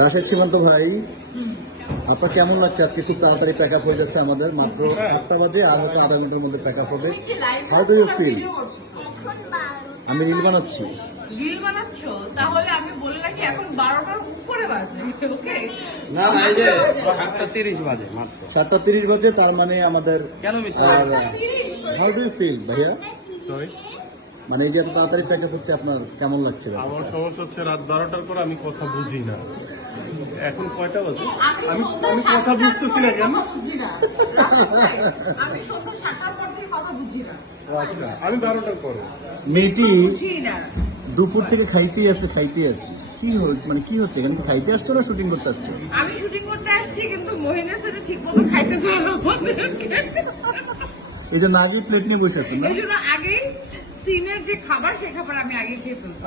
রাশেদ সীমান্ত ভাই, আপনার কেমন লাগছে? আজকে খুব তাড়াতাড়ি প্যাক আপ হয়ে যাচ্ছে আমাদের, মাত্র 8টা বাজে, আর হয়তো আধা ঘন্টার মধ্যে প্যাক আপ হবে। How do you feel? আমি রিল বানাচ্ছি। রিল বানাচ্ছ? তাহলে আমি বলে রাখি এখন 12টার উপরে বাজে। ওকে, না না, এই যে 7:30 বাজে মাত্র। 7:30 বাজে, তার মানে আমাদের কেন মিথ্যা? হাউ ডু ইউ ফিল ভাইয়া? সরি, মানে এই যে এত তাড়াতাড়ি প্যাক আপ হচ্ছে, আপনার কেমন লাগছে? আমার সমস্যা হচ্ছে রাত 12টার পর আমি কথা বুঝি না। এখন কয়টা বাজে? আমি কথা বুঝতেছি না কেন? আমি সন্ধ্যা 7টার পর থেকে কথা বুঝি না। আচ্ছা, আমি 12টার পরে। মেয়েটি বুঝি না। দুপুর থেকে খাইতেই আছে। কি মানে কি হচ্ছে এখানে? খাইতে আসছো না শুটিং করতে আসছো? আমি শুটিং করতে আসছি, কিন্তু মহিনা সেটা ঠিক মতো খাইতে দেয় না আমাদেরকে। এই যে নাগি প্লেট নিয়ে বসে আছেন না? এই জন্য আগেই সিনের যে খাবার, সেই খাবার আমি আগে খেয়ে ফেলবো।